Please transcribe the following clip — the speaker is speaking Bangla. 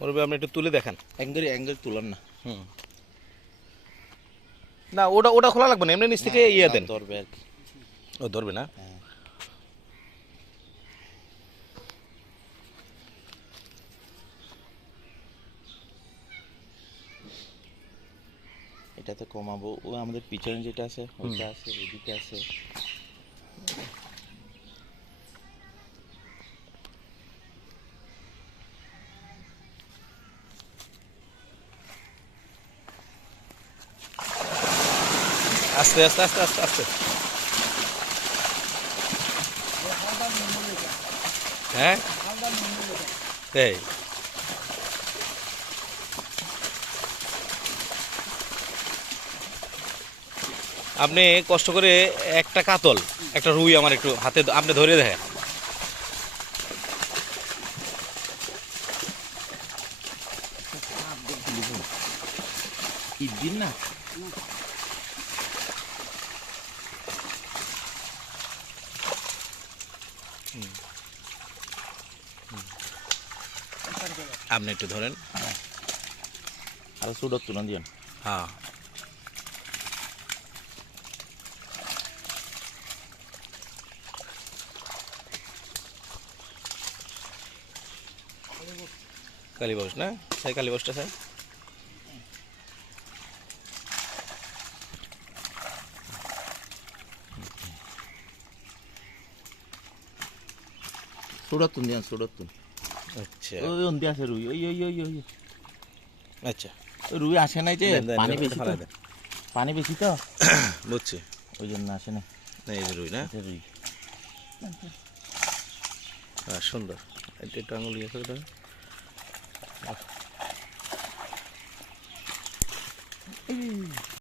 মুরব্বী আপনি একটু তুলে দেখান। অ্যাঙ্গেল অ্যাঙ্গেল তুলান না। হুম। না ওটা ওটা খোলা লাগবে না এমনি নিচ থেকে ইয়ে দেন। ধরবে আর কি। ও ধরবে না? হ্যাঁ। এটাতে কমাবো। ও আমাদের পিছনে যেটা আছে ওইটা আছে এদিকে আছে। আস্তে আস্তে আস্তে আস্তে আস্তে। হ্যাঁ? এই। আপনি কষ্ট করে একটা কাতল, একটা রুই আমার একটু হাতে আপনি ধরে দেখেন। ঈদ দিন না। আপনি একটু ধরেন। আর সুডক তুলান দিও হ্যাঁ। কালীবাস না? সেই কালীবাসটা স্যার। সুডক তুন দিও আচ্ছা ওই অন্দি আছে রুই ওই ওই ওই ওই আচ্ছা রুই আসে নাই যে পানি বেশি তো পানি বেশি তো বুঝছি ওই জন্য আসে না এই যে রুই না রুই হ্যাঁ সুন্দর এটা একটু আঙুল ইয়ে করে দেবেন